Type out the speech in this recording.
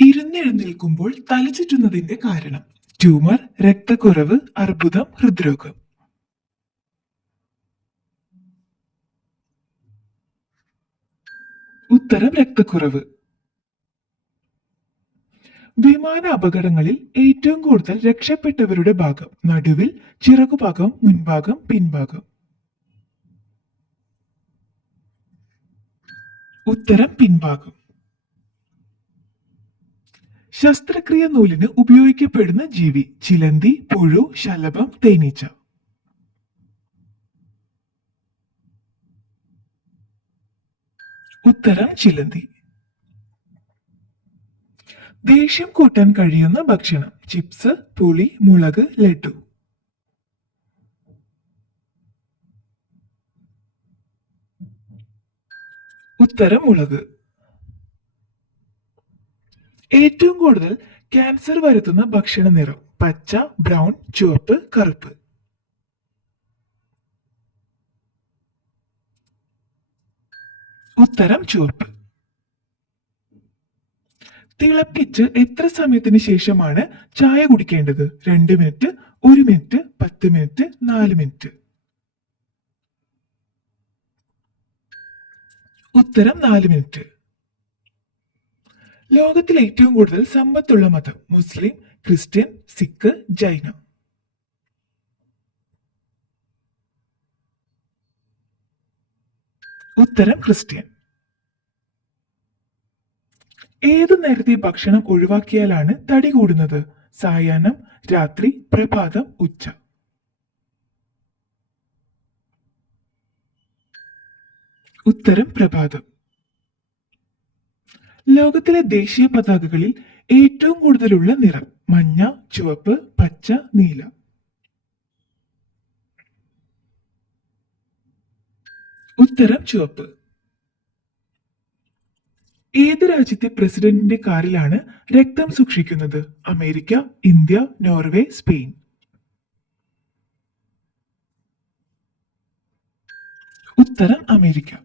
ഇരുന്നെഴുന്നേൽക്കുമ്പോൾ തലചുറ്റുന്നതിന്റെ കാരണം. ട്യൂമർ, രക്തക്കുറവ്, അർബുദം, ഹൃദ്രോഗം. ഉത്തരം രക്തക്കുറവ്. വിമാന അപകടങ്ങളിൽ ഏറ്റവും കൂടുതൽ രക്ഷപ്പെട്ടവരുടെ ഭാഗം. നടുവിൽ, ചിറകുഭാഗം, മുൻഭാഗം, പിൻഭാഗം. ഉത്തരം പിൻഭാഗം. ശസ്ത്രക്രിയ നൂലിന് ഉപയോഗിക്കപ്പെടുന്ന ജീവി. ചിലന്തി, പുഴു, ശലഭം, തേനീച്ച. ഉത്തരം ചിലന്തി. ദേഷ്യം കൂട്ടാൻ കഴിയുന്ന ഭക്ഷണം. ചിപ്സ്, പുളി, മുളക്, ലഡു. ഉത്തരം മുളക്. ഏറ്റവും കൂടുതൽ ക്യാൻസർ വരുത്തുന്ന ഭക്ഷണ നിറം. പച്ച, ബ്രൗൺ, ചുവപ്പ്, കറുപ്പ്. ഉത്തരം ചുവപ്പ്. തിളപ്പിച്ച് എത്ര സമയത്തിന് ശേഷമാണ് ചായ കുടിക്കേണ്ടത്? 2 മിനിറ്റ്, 1 മിനിറ്റ്, 10 മിനിറ്റ്, 4 മിനിറ്റ്. ഉത്തരം 4 മിനിറ്റ്. ലോകത്തിൽ ഏറ്റവും കൂടുതൽ സമ്പത്തുള്ള മതം. മുസ്ലിം, ക്രിസ്ത്യൻ, സിഖ്, ജൈന. ഉത്തരം ക്രിസ്ത്യൻ. ഏതു നേരത്തെ ഭക്ഷണം ഒഴിവാക്കിയാലാണ് തടി കൂടുന്നത്? സായാഹ്നം, രാത്രി, പ്രഭാതം, ഉച്ച. ഉത്തരം പ്രഭാതം. ലോകത്തിലെ ദേശീയ പതാകകളിൽ ഏറ്റവും കൂടുതലുള്ള നിറം. മഞ്ഞ, ചുവപ്പ്, പച്ച, നീല. ഉത്തരം ചുവപ്പ്. ഏത് രാജ്യത്തെ പ്രസിഡന്റിന്റെ കാറിലാണ് രക്തം സൂക്ഷിക്കുന്നത്? America, India, Norway, Spain. ഉത്തരം അമേരിക്ക.